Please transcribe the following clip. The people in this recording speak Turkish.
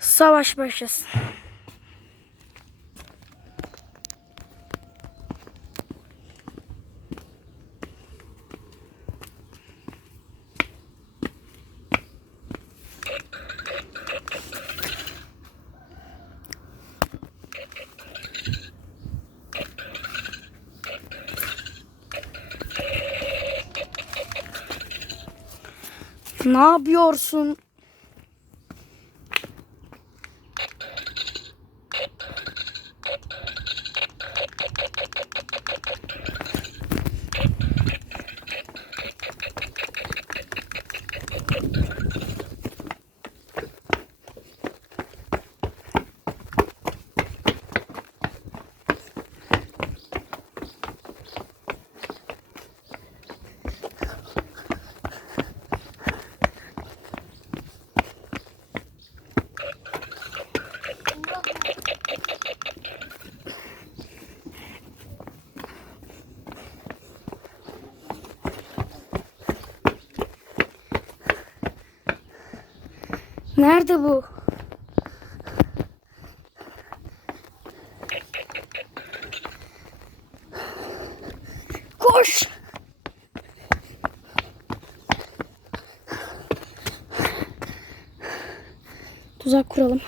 Savaş başlasın. Ne yapıyorsun? Nerede bu? Koş! Tuzak kuralım.